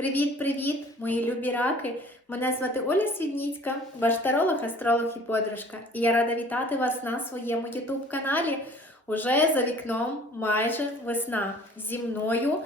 Привіт-привіт, мої любі раки! Мене звати Оля Свідніцька, ваш таролог, астролог і подружка. І я рада вітати вас на своєму YouTube каналі. Уже за вікном майже весна. Зі мною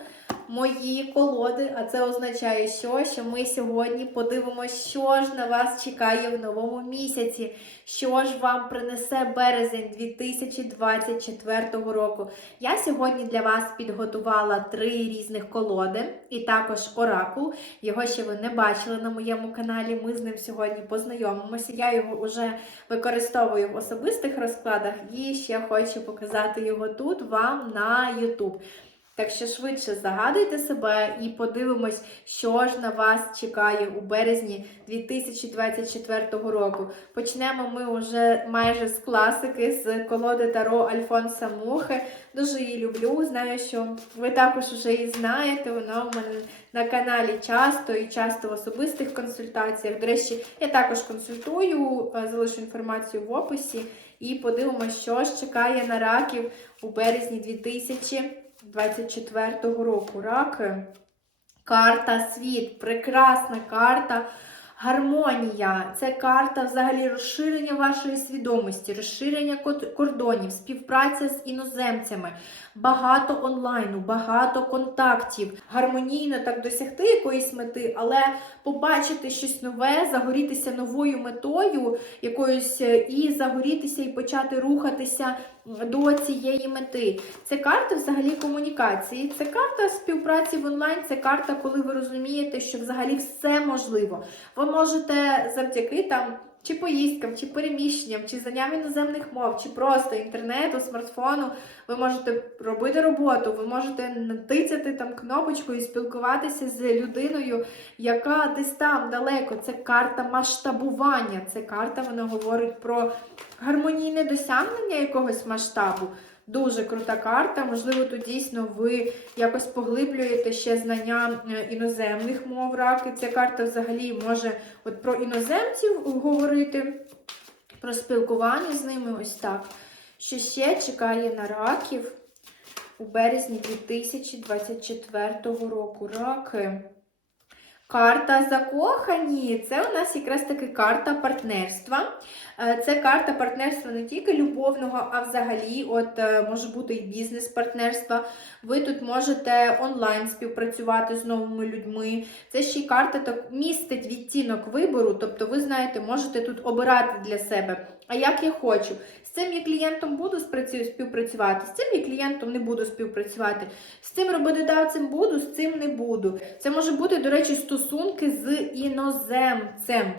мої колоди, а це означає, що, що ми сьогодні подивимося, що ж на вас чекає в новому місяці, що ж вам принесе березень 2024 року. Я сьогодні для вас підготувала три різних колоди і також оракул. Його ще ви не бачили на моєму каналі. Ми з ним сьогодні познайомимося. Я його вже використовую в особистих розкладах і ще хочу показати його тут вам на YouTube. Так що швидше загадуйте себе і подивимось, що ж на вас чекає у березні 2024 року. Почнемо ми вже майже з класики, з колоди Таро Альфонса Мухи. Дуже її люблю. Знаю, що ви також вже її знаєте. Вона у мене на каналі часто і часто в особистих консультаціях. До речі, я також консультую, е, залишу інформацію в описі і подивимося, що ж чекає на раків у березні 2024 року. Раки. Карта світ, прекрасна карта. Гармонія це карта взагалі розширення вашої свідомості, розширення кордонів, співпраця з іноземцями, багато онлайну, багато контактів, гармонійно так досягти якоїсь мети, але побачити щось нове, загорітися новою метою якоюсь е, і загорітися і почати рухатися до цієї мети. Це карта взагалі комунікації, це карта співпраці в онлайн, це карта, коли ви розумієте, що взагалі все можливо. Ви можете завдяки там. Чи поїздкам, чи переміщенням, чи знанням іноземних мов, чи просто інтернету, смартфону, ви можете робити роботу, ви можете натицяти там кнопочку і спілкуватися з людиною, яка десь там далеко. Це карта масштабування. Це карта, вона говорить про гармонійне досягнення якогось масштабу. Дуже крута карта. Можливо, тут дійсно ви якось поглиблюєте ще знання е, іноземних мов раки. Ця карта взагалі може от про іноземців говорити, про спілкування з ними. Ось так. Що ще чекає на раків у березні 2024 року. Раки. Карта закохані. Це у нас якраз таки карта партнерства. Е, Це карта партнерства не тільки любовного, а взагалі, от е, може бути і бізнес-партнерства. Ви тут можете онлайн співпрацювати з новими людьми. Це ще й карта так містить відтінок вибору, тобто ви знаєте, можете тут обирати для себе. А як я хочу? З цим я клієнтом буду співпрацювати, з цим я клієнтом не буду співпрацювати, з цим роботодавцем буду, з цим не буду. Це може бути, до речі, стосунки з іноземцем.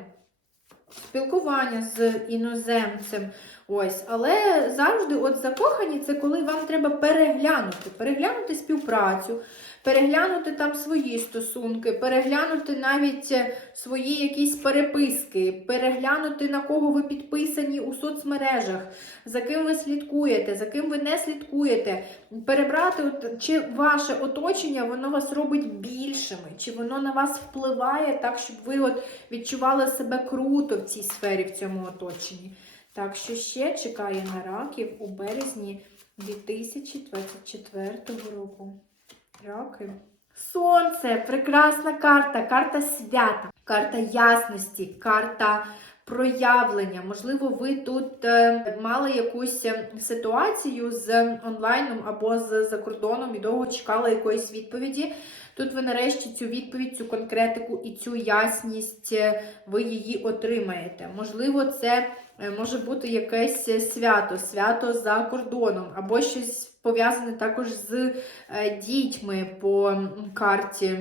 Спілкування з іноземцем. Ось, але завжди, от закохані, це коли вам треба переглянути, переглянути співпрацю, переглянути там свої стосунки, переглянути навіть е, свої якісь переписки, переглянути на кого ви підписані у соцмережах, за ким ви слідкуєте, за ким ви не слідкуєте, перебрати, чи ваше оточення воно вас робить більшими, чи воно на вас впливає так, щоб ви от відчували себе круто в цій сфері, в цьому оточенні. Так, що ще чекає на раків у березні 2024 року. Раки. Сонце, прекрасна карта, карта свята, карта ясності, карта проявлення. Можливо, ви тут е, мали якусь е, ситуацію з онлайном або з за кордоном і довго чекали якоїсь відповіді. Тут ви нарешті цю відповідь, цю конкретику і цю ясність е, ви її отримаєте. Можливо, це може бути якесь свято, свято за кордоном, або щось пов'язане також з е, дітьми по карті.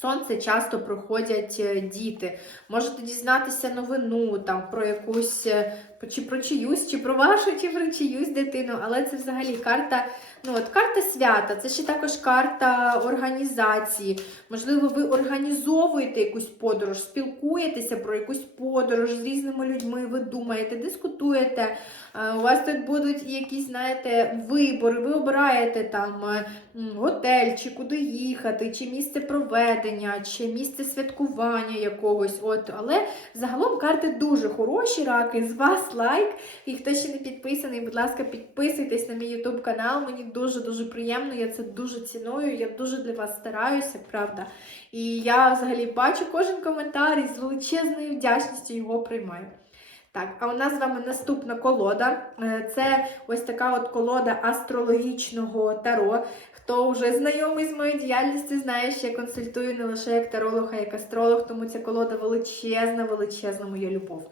Сонце часто проходять е, діти. Можете дізнатися новину там про якусь е, чи про чиюсь, чи про вашу, чи про чиюсь дитину, але це взагалі карта, ну от карта свята, це ще також карта організації. Можливо, ви організовуєте якусь подорож, спілкуєтеся про якусь подорож з різними людьми, ви думаєте, дискутуєте. Е, У вас тут будуть якісь, знаєте, вибори, ви обираєте там е, готель, чи куди їхати, чи місце проведення, чи місце святкування якогось. От, але загалом карти дуже хороші раки, з вас лайк. І хто ще не підписаний, будь ласка, підписуйтесь на мій YouTube канал. Мені дуже-дуже приємно, я це дуже ціную. Я дуже для вас стараюся, правда. І я взагалі бачу кожен коментар і з величезною вдячністю його приймаю. Так, а у нас з вами наступна колода. Е, Це ось така от колода астрологічного таро. Хто вже знайомий з моєю діяльністю, знає, що я консультую не лише як таролог, а як астролог, тому ця колода величезна, величезна моя любов.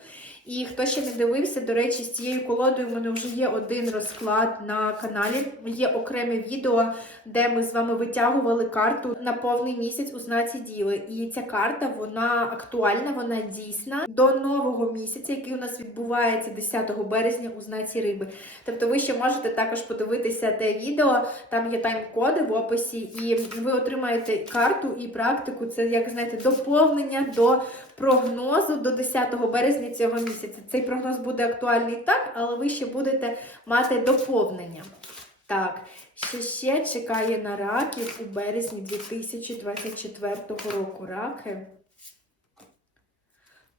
І хто ще не дивився, до речі, з цією колодою в мене вже є один розклад на каналі. Є окреме відео, де ми з вами витягували карту на повний місяць у знаці Діви. І ця карта вона актуальна, вона дійсна до нового місяця, який у нас відбувається 10 березня у знаці риби. Тобто ви ще можете також подивитися те відео, там є тайм-коди в описі, і ви отримаєте карту і практику. Це, як знаєте, доповнення до прогнозу до 10 березня цього місяця. Цей прогноз буде актуальний так, але ви ще будете мати доповнення. Так, що ще чекає на раків у березні 2024 року. Раки.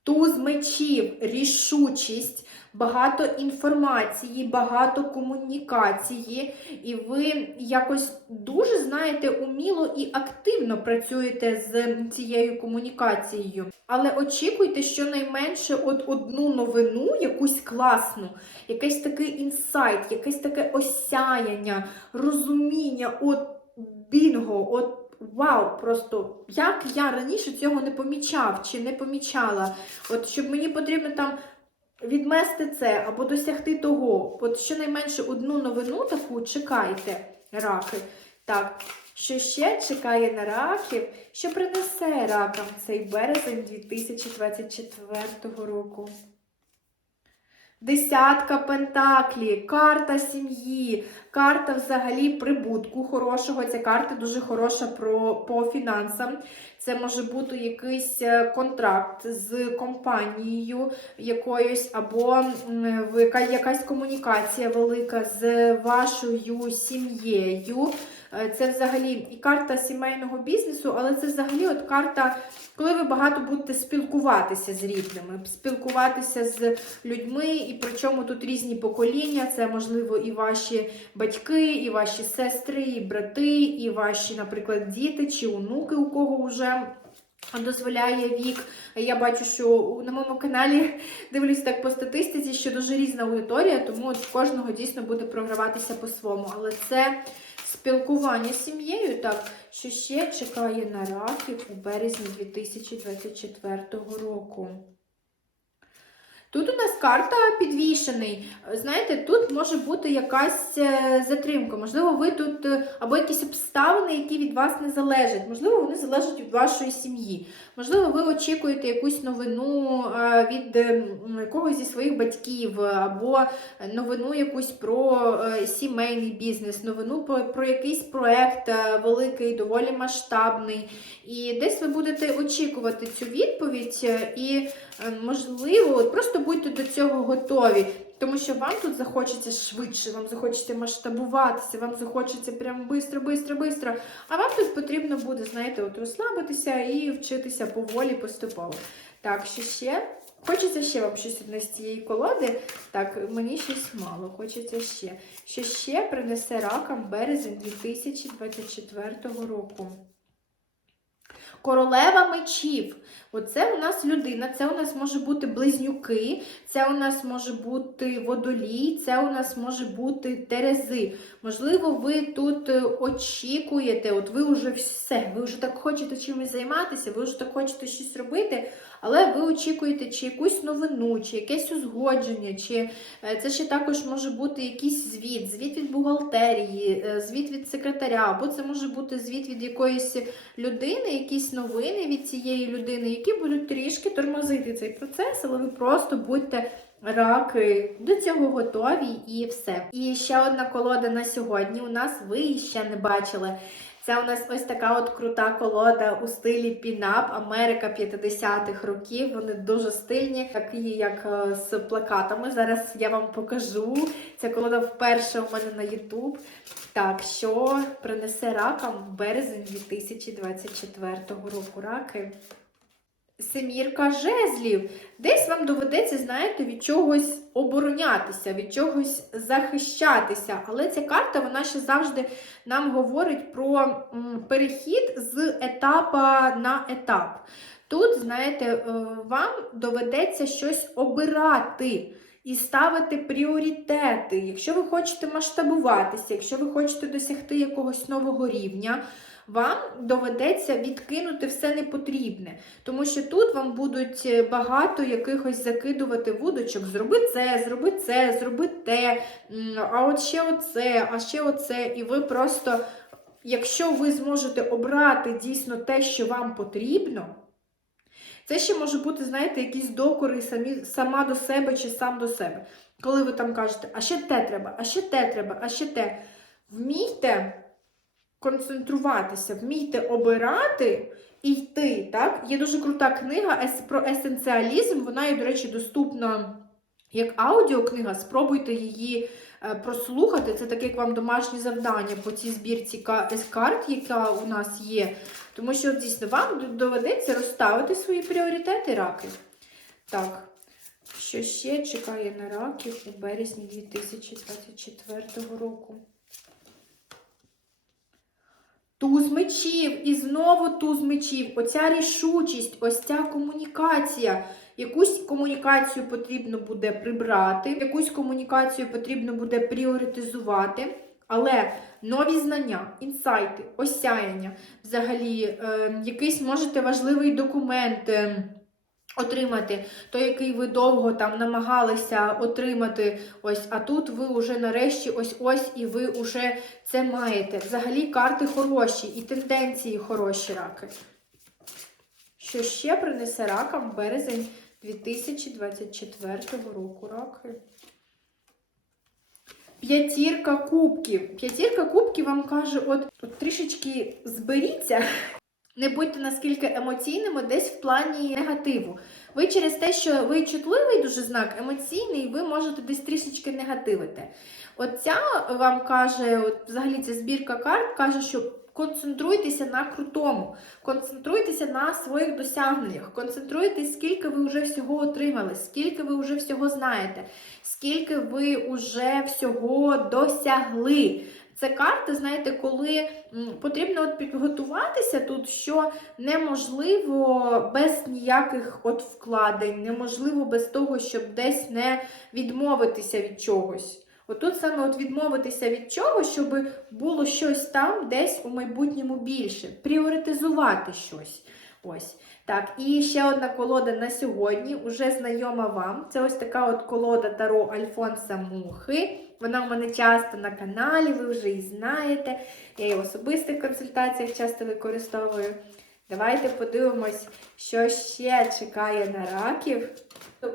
Туз мечів, рішучість, багато інформації, багато комунікації, і ви якось дуже знаєте уміло і активно працюєте з цією комунікацією. Але очікуйте щонайменше от одну новину, якусь класну, якийсь такий інсайт, якесь таке осяяння, розуміння, от бінго, от. Вау, просто як я раніше цього не помічав чи не помічала. От щоб мені потрібно там відмести це або досягти того. От щонайменше одну новину таку чекайте, раки. Так, що ще чекає на раків? Що принесе ракам цей березень 2024 року? Десятка пентаклі, карта сім'ї, карта взагалі прибутку хорошого. Ця карта дуже хороша про, по фінансам. Це може бути якийсь е, контракт з компанією якоюсь, або якась комунікація велика з вашою сім'єю. Е, Це взагалі і карта сімейного бізнесу, але це взагалі от карта, коли ви багато будете спілкуватися з рідними, спілкуватися з людьми, і причому тут різні покоління. Це можливо і ваші батьки, і ваші сестри, і брати, і ваші, наприклад, діти чи онуки, у кого вже. Дозволяє вік. Я бачу, що на моєму каналі дивлюсь так по статистиці, що дуже різна аудиторія, тому в кожного дійсно буде програватися по-своєму. Але це спілкування з сім'єю, так, що ще чекає на раків у березні 2024 року. Тут у нас карта підвішений. Знаєте, тут може бути якась е, затримка. Можливо, ви тут е, або якісь обставини, які від вас не залежать. Можливо, вони залежать від вашої сім'ї. Можливо, ви очікуєте якусь новину е, від когось зі своїх батьків, або новину якусь про е, сімейний бізнес, новину про, якийсь проект е, великий, доволі масштабний. І десь ви будете очікувати цю відповідь, і можливо, просто будьте до цього готові, тому що вам тут захочеться швидше, вам захочеться масштабуватися, вам захочеться прям бистро, бистро, бистро. А вам тут потрібно буде, знаєте, от розслабитися і вчитися поволі, поступово. Так, що ще? Хочеться ще вам щось одне з цієї колоди. Так, мені щось мало, хочеться ще. Що ще принесе ракам березень 2024 року? Королева мечів. Оце у нас людина, це у нас може бути близнюки, це у нас може бути водолій, це у нас може бути терези. Можливо, ви тут е, очікуєте, от ви вже все, ви вже так хочете чимось займатися, ви вже так хочете щось робити, але ви очікуєте чи якусь новину, чи якесь узгодження, чи е, це ще також може бути якийсь звіт, звіт від бухгалтерії, е, звіт від секретаря, або це може бути звіт від якоїсь людини, якісь новини від цієї людини, які будуть трішки тормозити цей процес, але ви просто будьте раки до цього готові і все. І ще одна колода на сьогодні. У нас ви ще не бачили. Це у нас ось така от крута колода у стилі пінап Америка 50-х років. Вони дуже стильні, такі як е, з плакатами. Зараз я вам покажу. Ця колода вперше у мене на YouTube. Так, що принесе ракам березень 2024 року раки. Семірка жезлів. Десь вам доведеться, знаєте, від чогось оборонятися, від чогось захищатися. Але ця карта вона ще завжди нам говорить про перехід з етапа на етап. Тут, знаєте, е, вам доведеться щось обирати і ставити пріоритети. Якщо ви хочете масштабуватися, якщо ви хочете досягти якогось нового рівня, вам доведеться відкинути все непотрібне. Тому що тут вам будуть е, багато якихось закидувати вудочок. Зроби це, зроби це, зроби те, а от ще оце, а ще оце. І ви просто, якщо ви зможете обрати дійсно те, що вам потрібно, це ще може бути, знаєте, якісь докори самі, сама до себе чи сам до себе. Коли ви там кажете, а ще те треба, а ще те треба, а ще те. Вмійте концентруватися, вмійте обирати і йти. Так? Є дуже крута книга про есенціалізм. Вона є, до речі, доступна як аудіокнига. Спробуйте її е, прослухати. Це таке як вам домашнє завдання по цій збірці карт, яка у нас є. Тому що дійсно вам доведеться розставити свої пріоритети раки. Так, що ще чекає на раків у березні 2024 року? Туз мечів і знову туз мечів. Оця рішучість, ось ця комунікація. Якусь комунікацію потрібно буде прибрати, якусь комунікацію потрібно буде пріоритизувати, але нові знання, інсайти, осяяння, взагалі, е, якийсь можете важливий документ. Отримати той, який ви довго там намагалися отримати, ось, а тут ви вже нарешті ось ось і ви вже це маєте. Взагалі карти хороші і тенденції хороші раки. Що ще принесе ракам березень 2024 року раки? П'ятірка кубків. П'ятірка кубків вам каже, от, от трішечки зберіться. Не будьте наскільки емоційними десь в плані негативу. Ви через те, що ви чутливий дуже знак, емоційний, ви можете десь трішечки негативити. Оця вам каже, от взагалі ця збірка карт каже, що концентруйтеся на крутому, концентруйтеся на своїх досягненнях, концентруйтесь, скільки ви вже всього отримали, скільки ви вже всього знаєте, скільки ви вже всього досягли. Це карта, знаєте, коли потрібно от підготуватися тут, що неможливо без ніяких от вкладень, неможливо без того, щоб десь не відмовитися від чогось. Отут саме от відмовитися від чогось, щоб було щось там десь у майбутньому більше, пріоритизувати щось. Ось. Так, і ще одна колода на сьогодні, уже знайома вам. Це ось така от колода Таро Альфонса Мухи. Вона в мене часто на каналі, ви вже її знаєте. Я її в особистих консультаціях часто використовую. Давайте подивимось, що ще чекає на раків.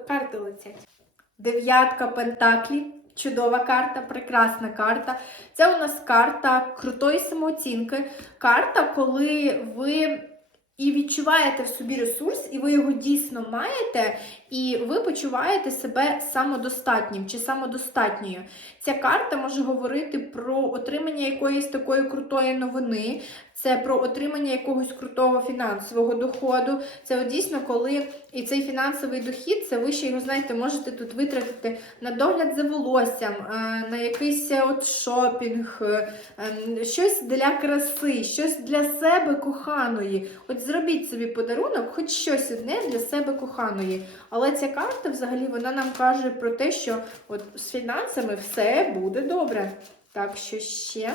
Карти летять. Дев'ятка пентаклів. Чудова карта, прекрасна карта. Це у нас карта крутої самооцінки. Карта, коли ви і відчуваєте в собі ресурс, і ви його дійсно маєте, і ви почуваєте себе самодостатнім чи самодостатньою. Ця карта може говорити про отримання якоїсь такої крутої новини, це про отримання якогось крутого фінансового доходу. Це дійсно, коли і цей фінансовий дохід, це ви ще його, знаєте, можете тут витратити на догляд за волоссям, е, на якийсь от шопінг, е, ем, щось для краси, щось для себе коханої. От зробіть собі подарунок, хоч щось одне для себе коханої. Але ця карта взагалі вона нам каже про те, що от з фінансами все буде добре. Так, що ще?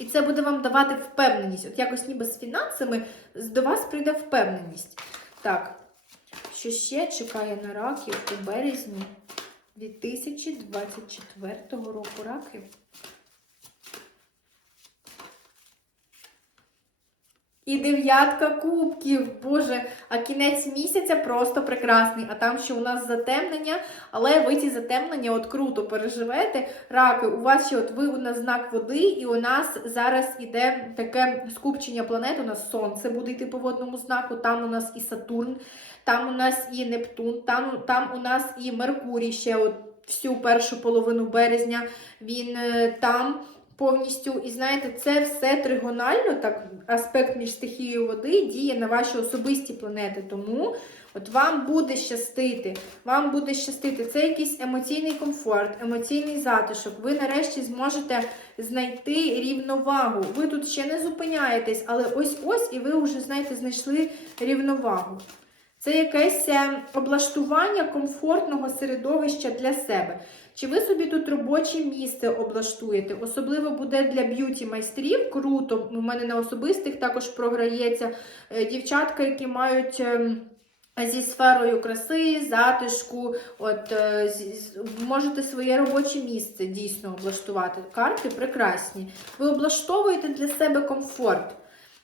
І це буде вам давати впевненість. От якось ніби з фінансами до вас прийде впевненість. Так, що ще чекає на раків у березні 2024 року раків? І дев'ятка кубків. Боже, а кінець місяця просто прекрасний. А там ще у нас затемнення, але ви ці затемнення от круто переживете. Раки, у вас ще от ви у нас знак води, і у нас зараз іде таке скупчення планет. У нас Сонце буде йти по водному знаку, там у нас і Сатурн, там у нас і Нептун, там, там у нас і Меркурій ще от всю першу половину березня. Він е, там. Повністю. І знаєте, це все тригонально, так, аспект між стихією води діє на ваші особисті планети. Тому от вам буде щастити, вам буде щастити. Це якийсь емоційний комфорт, емоційний затишок. Ви нарешті зможете знайти рівновагу. Ви тут ще не зупиняєтесь, але ось-ось і ви вже, знаєте, знайшли рівновагу. Це якесь е, облаштування комфортного середовища для себе. Чи ви собі тут робоче місце облаштуєте? Особливо буде для б'юті майстрів. Круто. У мене на особистих також програється Е, дівчатка, які мають. ем, Зі сферою краси, затишку, от е, можете своє робоче місце дійсно облаштувати. Карти прекрасні. Ви облаштовуєте для себе комфорт.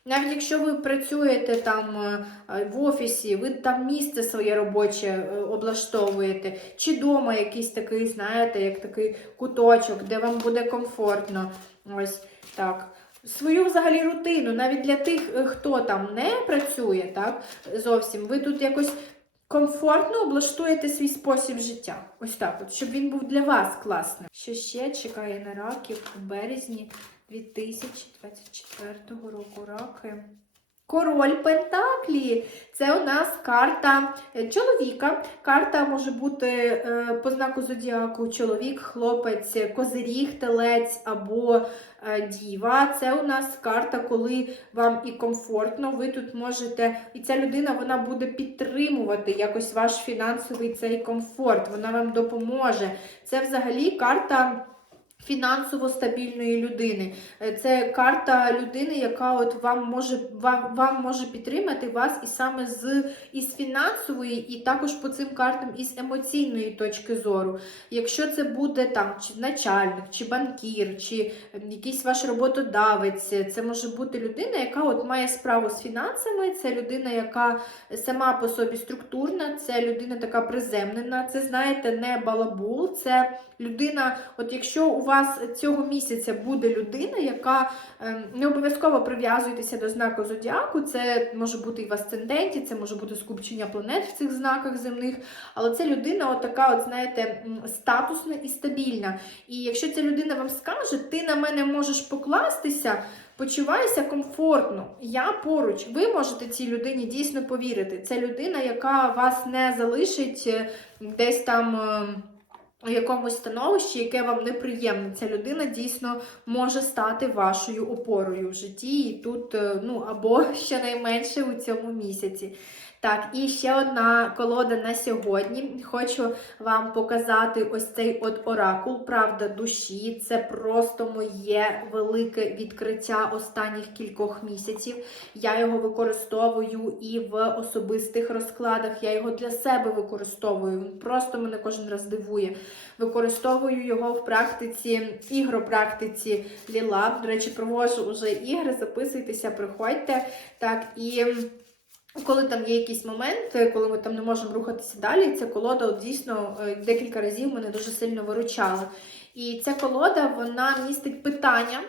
Навіть якщо ви працюєте там е, е, в офісі, ви там місце своє робоче е, облаштовуєте, чи вдома якийсь такий, знаєте, як такий куточок, де вам буде комфортно. Ось так. Свою взагалі рутину, навіть для тих, хто там не працює, так, зовсім, ви тут якось комфортно облаштуєте свій спосіб життя. Ось так, от, щоб він був для вас класним. Що ще чекає на раків у березні 2024 року раки. Король Пентаклі. Це у нас карта е, чоловіка. Карта може бути е, по знаку зодіаку чоловік, хлопець, козиріг, телець або е, діва. Це у нас карта, коли вам і комфортно. Ви тут можете, і ця людина вона буде підтримувати якось ваш фінансовий цей комфорт. Вона вам допоможе. Це взагалі карта. Фінансово стабільної людини. Е, Це карта людини, яка от вам може вам, вам може підтримати вас і саме з із фінансової, і також по цим картам із емоційної точки зору. Якщо це буде там чи начальник, чи банкір, чи ем, якийсь ваш роботодавець, це може бути людина, яка от має справу з фінансами. Це людина, яка сама по собі структурна, це людина така приземнена. Це знаєте, не балабул, це людина. От якщо у вас цього місяця буде людина, яка ем, не обов'язково прив'язуєтеся до знаку зодіаку, це може бути і в асценденті, це може бути скупчення планет в цих знаках земних, але це людина, от така, от знаєте, статусна і стабільна. І якщо ця людина вам скаже, ти на мене можеш покластися. Почувайся комфортно, я поруч. Ви можете цій людині дійсно повірити. Це людина, яка вас не залишить е, десь там. Якомусь становищі, яке вам неприємне. Ця людина дійсно може стати вашою опорою в житті, і тут, е, ну, або щонайменше у цьому місяці. Так, і ще одна колода на сьогодні. Хочу вам показати ось цей от оракул, правда душі. Це просто моє велике відкриття останніх кількох місяців. Я його використовую і в особистих розкладах. Я його для себе використовую. Він просто мене кожен раз дивує. Використовую його в практиці, ігропрактиці Ліла. До речі, проводжу вже ігри, записуйтеся, приходьте. Так, і коли там є якісь моменти, коли ми там не можемо рухатися далі, ця колода дійсно е, декілька разів мене дуже сильно виручала. І ця колода вона містить питання.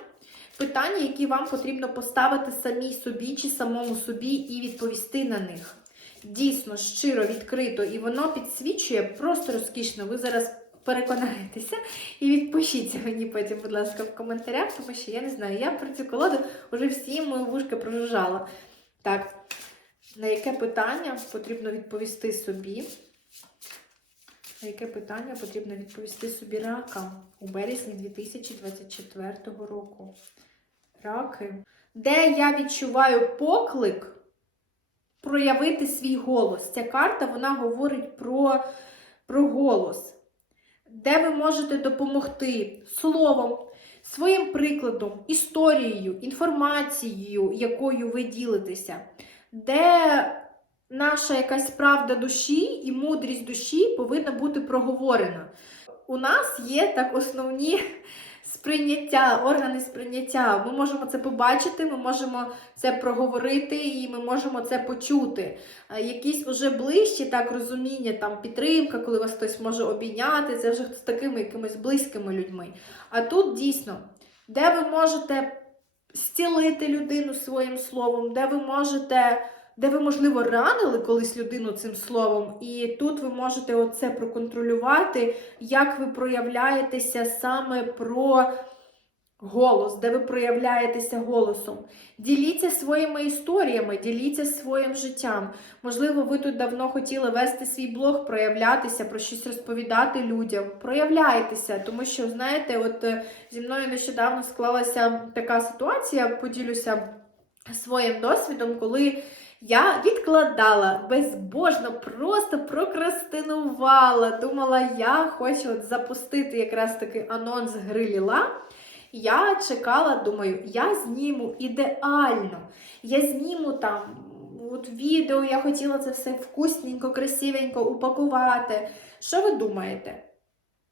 Питання, які вам потрібно поставити самій собі чи самому собі, і відповісти на них. Дійсно, щиро, відкрито, і воно підсвічує просто розкішно. Ви зараз переконаєтеся і відпишіться мені потім, будь ласка, в коментарях, тому що я не знаю, я про цю колоду вже всі мої вушки прожужжала. Так, на яке питання потрібно відповісти собі? На яке питання потрібно відповісти собі ракам у березні 2024 року? Раки. Де я відчуваю поклик проявити свій голос. Ця карта вона говорить про, про голос. Де ви можете допомогти словом, своїм прикладом, історією, інформацією, якою ви ділитеся, де наша якась правда душі і мудрість душі повинна бути проговорена. У нас є так основні сприйняття, органи сприйняття. Ми можемо це побачити, ми можемо це проговорити і ми можемо це почути. Якісь уже ближчі так розуміння, там підтримка, коли вас хтось може обійняти, це вже з такими якимись близькими людьми. А тут дійсно, де ви можете зцілити людину своїм словом, де ви можете. Де ви, можливо, ранили колись людину цим словом, і тут ви можете оце проконтролювати, як ви проявляєтеся саме про голос, де ви проявляєтеся голосом. Діліться своїми історіями, діліться своїм життям. Можливо, ви тут давно хотіли вести свій блог, проявлятися, про щось розповідати людям. Проявляйтеся, тому що, знаєте, от е, зі мною нещодавно склалася така ситуація, поділюся своїм досвідом, коли я відкладала безбожно, просто прокрастинувала. Думала, я хочу от запустити якраз таки анонс гри Ліла. Я чекала, думаю, я зніму ідеально. Я зніму там от відео, я хотіла це все вкусненько, красивенько упакувати. Що ви думаєте?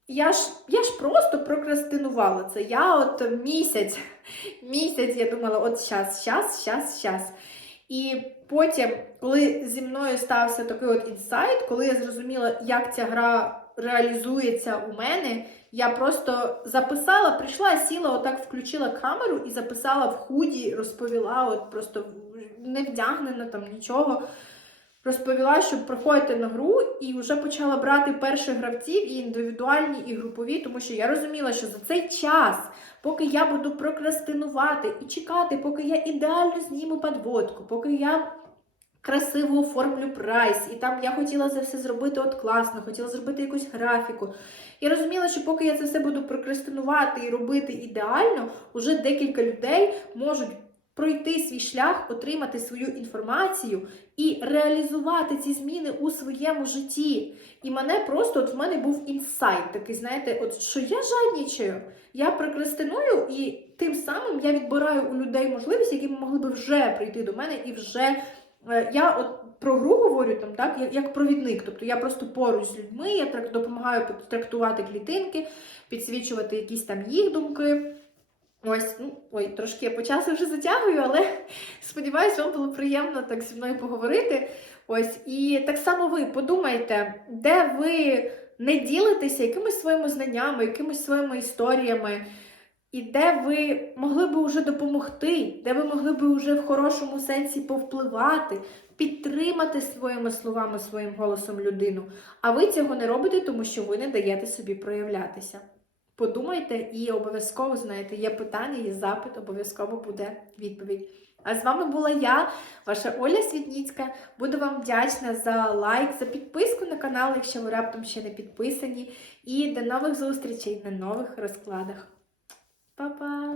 Я ж, я ж просто прокрастинувала це. Я от місяць, місяць я думала, от щас, щас, щас, щас. І потім, коли зі мною стався такий от інсайт, коли я зрозуміла, як ця гра реалізується у мене, я просто записала, прийшла, сіла, отак включила камеру і записала в худі, розповіла, от просто не вдягнена там нічого. Розповіла, що приходите на гру, і вже почала брати перших гравців і індивідуальні, і групові, тому що я розуміла, що за цей час, поки я буду прокрастинувати і чекати, поки я ідеально зніму подводку, поки я красиво оформлю прайс, і там я хотіла це все зробити от класно, хотіла зробити якусь графіку. Я розуміла, що поки я це все буду прокрастинувати і робити ідеально, уже декілька людей можуть пройти свій шлях, отримати свою інформацію і реалізувати ці зміни у своєму житті. І мене просто от в мене був інсайт, такий, знаєте, от що я жаднічаю, я прокрастиную, і тим самим я відбираю у людей можливість, які могли би вже прийти до мене і вже. Е, Я от про гру говорю там, так, як, провідник. Тобто я просто поруч з людьми, я допомагаю трактувати клітинки, підсвічувати якісь там їх думки. Ось, ну, ой, трошки я по часу вже затягую, але сподіваюсь, вам було приємно так зі мною поговорити. Ось, і так само ви подумайте, де ви не ділитеся якимись своїми знаннями, якимись своїми історіями, і де ви могли би вже допомогти, де ви могли би вже в хорошому сенсі повпливати, підтримати своїми словами, своїм голосом людину. А ви цього не робите, тому що ви не даєте собі проявлятися. Подумайте і обов'язково знаєте, є питання, є запит, обов'язково буде відповідь. А з вами була я, ваша Оля Світніцька. Буду вам вдячна за лайк, за підписку на канал, якщо ви раптом ще не підписані. І до нових зустрічей на нових розкладах. Па-па!